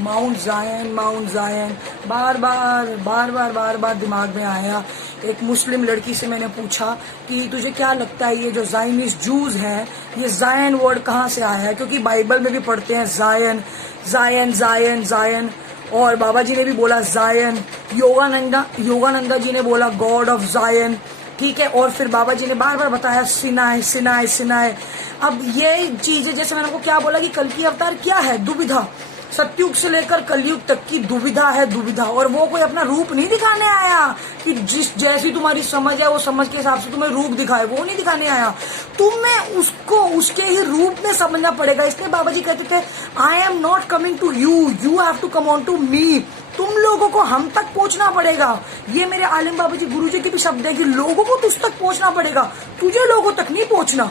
Mount जायन बार बार दिमाग में आया। एक मुस्लिम लड़की से मैंने पूछा कि तुझे क्या लगता है ये जो जायनिस्ट जूज हैं, ये जायन वर्ड कहाँ से आया है? क्योंकि बाइबल में भी पढ़ते हैं जायन जायन जायन जायन, और बाबा जी ने भी बोला जायन, योगानंदा जी ने बोला गॉड ऑफ जायन, ठीक है। और फिर बाबा जी ने बार बार बताया सिनाए सिनाए सिनाए। अब ये चीजें, जैसे मैंने आपको क्या बोला कि कल की अवतार क्या है? दुविधा। सत्युग से लेकर कलयुग तक की दुविधा है, दुविधा। और वो कोई अपना रूप नहीं दिखाने आया कि जिस जैसी तुम्हारी समझ है वो समझ के हिसाब से तुम्हें रूप दिखाए, वो नहीं दिखाने आया। तुम्हें उसको उसके ही रूप में समझना पड़ेगा। इसलिए बाबा जी कहते थे I am not coming to you, you have to come on to me. तुम लोगों को हम तक पहुंचना पड़ेगा। ये मेरे आलिम बाबा जी गुरु जी के भी शब्द है कि लोगों को तुझ तक पहुंचना पड़ेगा, तुझे लोगों तक नहीं पहुंचना।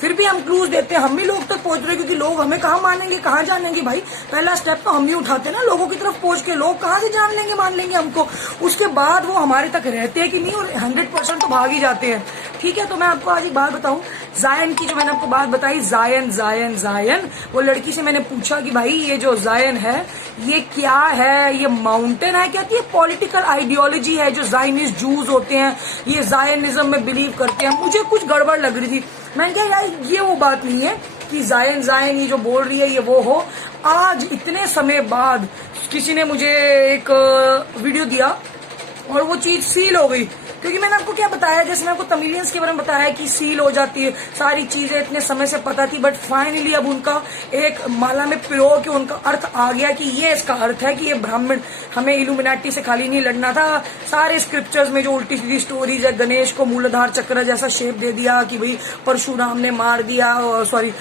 फिर भी हम क्लूज देते हैं, हम भी लोग तक पहुंच रहे, क्योंकि लोग हमें कहाँ मानेंगे, कहाँ जानेंगे भाई। पहला स्टेप तो हम ही उठाते ना लोगों की तरफ पहुंच के। लोग कहाँ से जान लेंगे, मान लेंगे हमको? उसके बाद वो हमारे तक रहते हैं कि नहीं, और 100% तो भाग ही जाते हैं, ठीक है। तो मैं आपको आज एक बात बताऊं, जायन की जो मैंने आपको बात बताई, जायन जायन जायन, वो लड़की से मैंने पूछा कि भाई ये जो जायन है ये क्या है? ये माउंटेन है? कहती है पॉलिटिकल आइडियोलॉजी है। जो जायनिस्ट जूज होते हैं ये जायनिज्म में बिलीव करते हैं। मुझे कुछ गड़बड़ लग रही थी। मैंने कहा यार ये वो बात नहीं है कि जायन जायन ये जो बोल रही है ये वो हो। आज इतने समय बाद किसी ने मुझे एक वीडियो दिया और वो चीज सील हो गई। क्योंकि मैंने आपको क्या बताया, जैसे मैं आपको तमिलियंस के बारे में बताया कि सील हो जाती है, सारी चीजें इतने समय से पता थी, बट फाइनली अब उनका एक माला में पिरो के उनका अर्थ आ गया कि ये इसका अर्थ है कि ये ब्राह्मण, हमें इल्यूमिनाटी से खाली नहीं लड़ना था। सारे स्क्रिप्चर्स में जो उल्टी सीधी स्टोरीज है, गणेश को मूलाधार चक्र जैसा शेप दे दिया कि भाई परशुराम ने मार दिया, सॉरी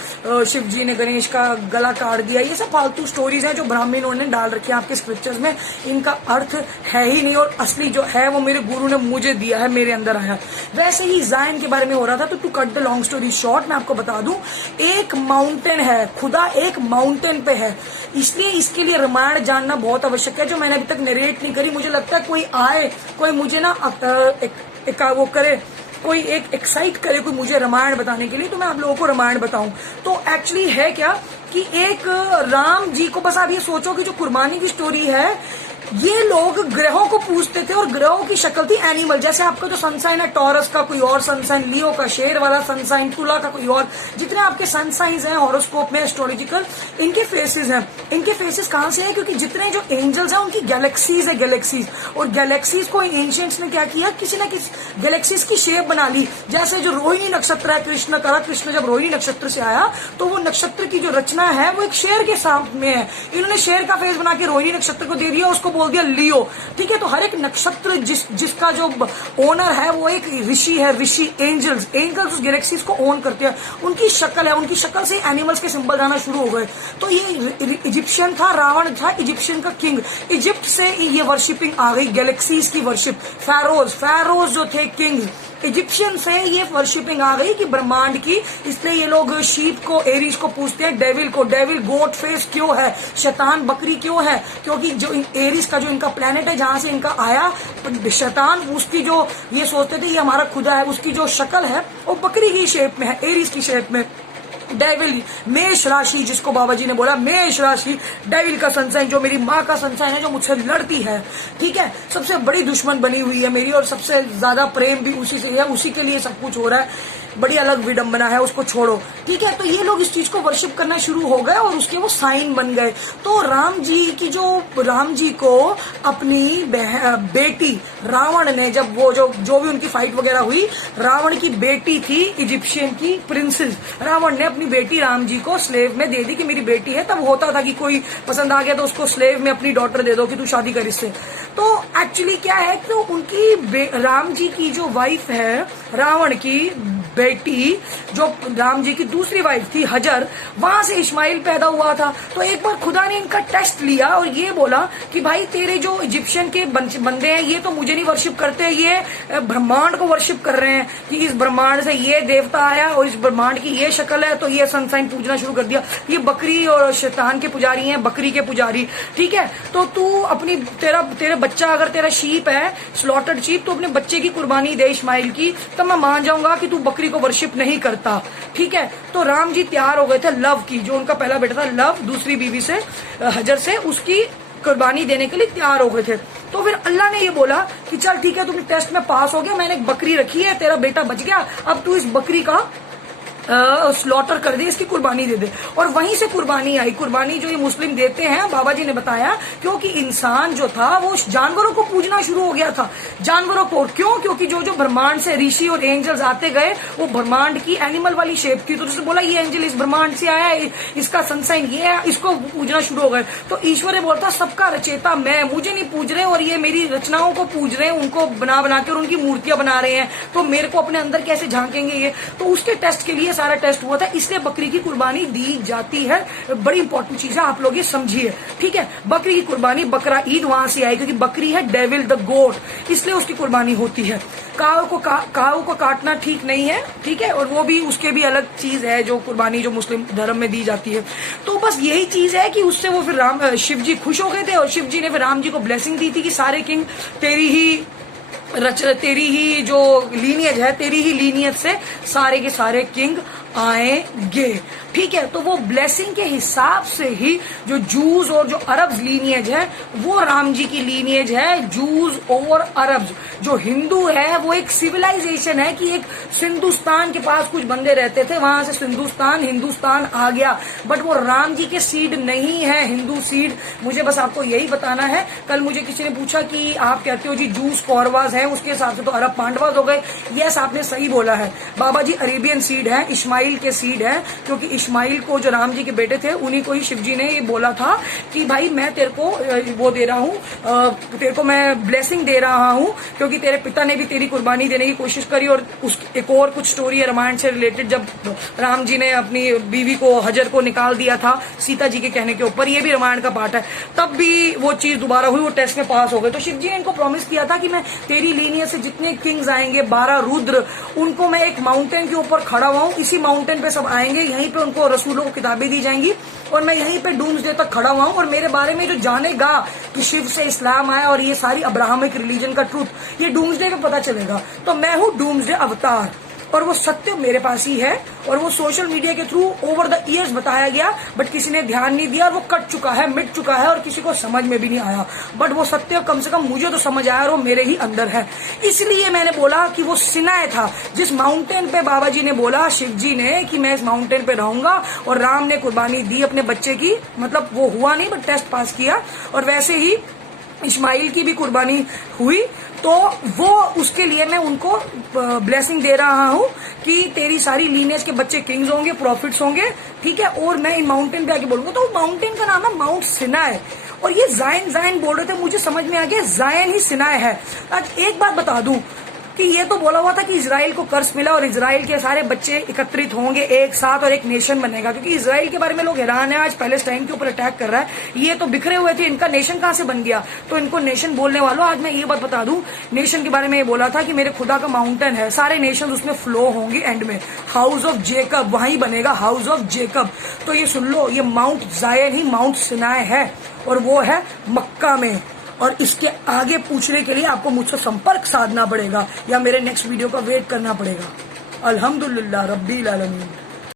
शिव जी ने गणेश का गला काट दिया, ये सब फालतू स्टोरीज हैं जो ब्राह्मणों ने डाल रखी है आपके स्क्रिप्चर्स में। इनका अर्थ है ही नहीं, और असली जो है वो मेरे गुरु ने मुझे दिया है, मेरे अंदर आया। वैसे ही जायन के बारे में हो रहा था। तो to cut the long story short मैं आपको बता दूं, एक माउंटेन है, खुदा एक माउंटेन पे है, इसलिए इसके लिए रामायण जानना बहुत आवश्यक है, जो मैंने अभी तक नरेट नहीं करी। मुझे लगता है कोई आए, कोई मुझे ना वो करे, कोई एक एक्साइट करे, कोई मुझे रामायण बताने के लिए, तो मैं आप लोगों को रामायण बताऊं। तो एक्चुअली है क्या कि एक राम जी को, बस आप ये सोचो कि जो कुर्बानी की स्टोरी है, ये लोग ग्रहों को पूजते थे और ग्रहों की शक्ल थी एनिमल। जैसे आपका जो सनसाइन है टॉरस का कोई और सनसाइन, लियो का शेर वाला सनसाइन, तुला का कोई और, जितने आपके सनसाइंस हैं हॉरोस्कोप में एस्ट्रोलॉजिकल, इनके फेसेस हैं। इनके फेसेस कहां से है? क्योंकि जितने जो एंजल्स हैं उनकी गैलेक्सीज है, गैलेक्सीज। और गैलेक्सीज को एंशियंट्स ने क्या किया, किसी न किसी गैलेक्सीज की शेप बना ली। जैसे जो रोहिणी नक्षत्र है, कृष्ण का, कृष्ण जब रोहिणी नक्षत्र से आया तो वो नक्षत्र की जो रचना है वो एक शेर के साथ में है। इन्होंने शेर का फेस बना के रोहिणी नक्षत्र को दे दिया, उसको बोल दिया लियो, ठीक है। तो हर एक नक्षत्र जिसका जो ओनर है वो एक ऋषि है, ऋषि। एंजल्स उस गैलेक्सीज को ओन करते हैं, उनकी शक्ल है, उनकी शक्ल से एनिमल्स के सिंबल आना शुरू हो गए। तो ये इजिप्शियन था, रावण था इजिप्शियन का किंग। इजिप्ट से ये वर्शिपिंग आ गई, गैलेक्सीज की वर्शिप। फैरोज जो थे किंग्स, इजिप्शियन से ये वर्शिपिंग आ गई कि ब्रह्मांड की। इसलिए ये लोग शीप को, एरीज को पूछते हैं, डेविल को। डेविल गोट फेस क्यों है, शैतान बकरी क्यों है? क्योंकि जो एरीज का जो इनका प्लेनेट है, जहां से इनका आया शैतान, उसकी जो ये सोचते थे ये हमारा खुदा है, उसकी जो शक्ल है वो बकरी की शेप में है, एरीज की शेप में। डेविल मेष राशि, जिसको बाबा जी ने बोला मेष राशि, डेविल का सनसाइन, जो मेरी माँ का सनसाइन है, जो मुझसे लड़ती है, ठीक है। सबसे बड़ी दुश्मन बनी हुई है मेरी, और सबसे ज्यादा प्रेम भी उसी से है, उसी के लिए सब कुछ हो रहा है। बड़ी अलग विडंबना है, उसको छोड़ो, ठीक है। तो ये लोग इस चीज को वर्शिप करना शुरू हो गए और उसके वो साइन बन गए। तो राम जी को अपनी बेटी रावण ने, जब वो जो भी उनकी फाइट वगैरह हुई, रावण की बेटी थी इजिप्शियन की प्रिंसेस, रावण ने अपनी बेटी राम जी को स्लेव में दे दी कि मेरी बेटी है। तब होता था कि कोई पसंद आ गया तो उसको स्लेव में अपनी डॉटर दे दो कि तू शादी कर इससे। तो एक्चुअली क्या है कि उनकी राम जी की जो वाइफ है, रावण की बेटी, जो राम जी की दूसरी वाइफ थी हजर, वहां से इस्माइल पैदा हुआ था। तो एक बार खुदा ने इनका टेस्ट लिया और ये बोला कि भाई तेरे जो इजिप्शियन के बंदे हैं ये तो मुझे नहीं वर्शिप करते, ये ब्रह्मांड को वर्शिप कर रहे हैं कि इस ब्रह्मांड से ये देवता आया और इस ब्रह्मांड की ये शक्ल है, तो ये सनसाइन पूजना शुरू कर दिया। ये बकरी और शैतान के पुजारी हैं, बकरी के पुजारी, ठीक है। तो तू अपनी तेरा बच्चा, अगर तेरा शीप है स्लॉटर्ड शीप, तो अपने बच्चे की कुर्बानी दे इस्माइल की, तब मैं मान जाऊंगा कि तू बकरी बकरी को वर्शिप नहीं करता, ठीक है। तो राम जी तैयार हो गए थे लव की, जो उनका पहला बेटा था लव, दूसरी बीवी से हजर से, उसकी कुर्बानी देने के लिए तैयार हो गए थे। तो फिर अल्लाह ने ये बोला कि चल ठीक है, तुम टेस्ट में पास हो गया, मैंने एक बकरी रखी है, तेरा बेटा बच गया, अब तू इस बकरी का स्लॉटर कर दे, इसकी कुर्बानी दे दे। और वहीं से कुर्बानी आई। कुर्बानी जो ये मुस्लिम देते हैं, बाबा जी ने बताया, क्योंकि इंसान जो था वो जानवरों को पूजना शुरू हो गया था। जानवरों को क्यों? क्योंकि जो जो ब्रह्मांड से ऋषि और एंजल्स आते गए, वो ब्रह्मांड की एनिमल वाली शेप थी। तो जैसे बोला ये एंजल इस ब्रह्मांड से आया है, इसका सनसाइन ये है, इसको पूजना शुरू हो गए। तो ईश्वर ने बोलता सबका रचेता मैं, मुझे नहीं पूज रहे और ये मेरी रचनाओं को पूज रहे हैं, उनको बना बना के और उनकी मूर्तियां बना रहे हैं, तो मेरे को अपने अंदर कैसे झांकेंगे ये? तो उसके टेस्ट के लिए सारा टेस्ट हुआ था, इसलिए बकरी की कुर्बानी दी जाती है। बड़ी इंपॉर्टेंट चीज है, आप लोग ये समझिए, ठीक है। बकरी की कुर्बानी, बकरा ईद वहां से आई, क्योंकि बकरी है डेविल द गोट, इसलिए उसकी कुर्बानी होती है। काऊ को काटना ठीक नहीं है, ठीक है, और वो भी उसके भी अलग चीज है, जो कुर्बानी जो मुस्लिम धर्म में दी जाती है। तो बस यही चीज है कि उससे वो फिर शिव जी खुश हो गए थे, और शिव जी ने फिर राम जी को ब्लेसिंग दी थी कि सारे किंग तेरी ही जो लीनियज है, तेरी ही लीनियज से सारे के सारे किंग आएंगे, ठीक है। तो वो ब्लेसिंग के हिसाब से ही जो जूस और जो अरब्स लीनियज है, वो राम जी की लीनियज है। जूस और अरब्स, जो हिंदू है वो एक सिविलाइजेशन है कि एक सिंधुस्तान के पास कुछ बंदे रहते थे, वहां से हिंदुस्तान आ गया, बट वो राम जी के सीड नहीं है, हिंदू सीड। मुझे बस आपको यही बताना है। कल मुझे किसी ने पूछा कि आप कहते हो जी जूस कौरवास है, उसके हिसाब से तो अरब पांडवास हो गए। यस, आपने सही बोला है। बाबा जी अरेबियन सीड है, इस्माइल के सीड है, क्योंकि इस्माइल को जो राम जी के बेटे थे, उन्हीं को ही शिव जी ने ये बोला था कि भाई मैं तेरे को वो दे रहा हूँ, तेरे को मैं ब्लेसिंग दे रहा हूँ, क्योंकि तेरे पिता ने भी तेरी कुर्बानी देने की कोशिश करी। और उस एक और कुछ स्टोरी है रामायण से रिलेटेड, जब राम जी ने अपनी बीवी को हजर को निकाल दिया था सीता जी के कहने के ऊपर, ये भी रामायण का पार्ट है, तब भी वो चीज दोबारा हुई, वो टेस्ट में पास हो गए। तो शिव जी ने इनको प्रॉमिस किया था कि मैं तेरी लीनियज से जितने किंग्स आएंगे, 12 रुद्र, उनको मैं एक माउंटेन के ऊपर खड़ा हुआ हूँ, इसी माउंटेन पे सब आएंगे, यहीं पे उनको रसूलों को किताबें दी जाएंगी, और मैं यहीं पे डूम्सडे तक खड़ा हुआ हूँ। और मेरे बारे में जो जानेगा कि शिव से इस्लाम आया और ये सारी अब्राहमिक रिलीजन का ट्रूथ, ये डूम्सडे पे पता चलेगा। तो मैं हूँ डूम्सडे अवतार, और वो सत्य मेरे पास ही है, और वो सोशल मीडिया के थ्रू ओवर द ईयर्स बताया गया, बट किसी ने ध्यान नहीं दिया, और वो कट चुका है, मिट चुका है, और किसी को समझ में भी नहीं आया। बट वो सत्य कम से कम मुझे तो समझ आया, और वो मेरे ही अंदर है। इसलिए मैंने बोला कि वो सिनाय था, जिस माउंटेन पे बाबा जी ने बोला, शिव जी ने, कि मैं इस माउंटेन पे रहूंगा, और राम ने कुर्बानी दी अपने बच्चे की, मतलब वो हुआ नहीं बट टेस्ट पास किया, और वैसे ही इस्माइल की भी कुर्बानी हुई। तो वो उसके लिए मैं उनको ब्लेसिंग दे रहा हूँ कि तेरी सारी लीनियज के बच्चे किंग्स होंगे, प्रॉफिट्स होंगे, ठीक है। और मैं इन माउंटेन पे आके बोलूंगा। तो माउंटेन का नाम है माउंट सिनाय, और ये जायन बोल रहे थे, मुझे समझ में आ गया जायन ही सिनाय है। आज एक बात बता दूं कि ये तो बोला हुआ था कि इजराइल को कर्ज मिला और इजराइल के सारे बच्चे एकत्रित होंगे एक साथ और एक नेशन बनेगा, क्योंकि इजराइल के बारे में लोग हैरान है, आज पैलेस्टाइन के ऊपर अटैक कर रहा है। ये तो बिखरे हुए थे, इनका नेशन कहां से बन गया? तो इनको नेशन बोलने वालों, आज मैं ये बात बता दूं, नेशन के बारे में ये बोला था कि मेरे खुदा का माउंटेन है, सारे नेशन उसमें फ्लो होंगे, एंड में हाउस ऑफ जेकब वहीं बनेगा, हाउस ऑफ जेकब। तो ये सुन लो, ये माउंट जायन ही माउंट सिनाय है, और वो है मक्का में। और इसके आगे पूछने के लिए आपको मुझसे संपर्क साधना पड़ेगा, या मेरे नेक्स्ट वीडियो का वेट करना पड़ेगा। अल्हम्दुलिल्लाह रब्बिल आलमीन।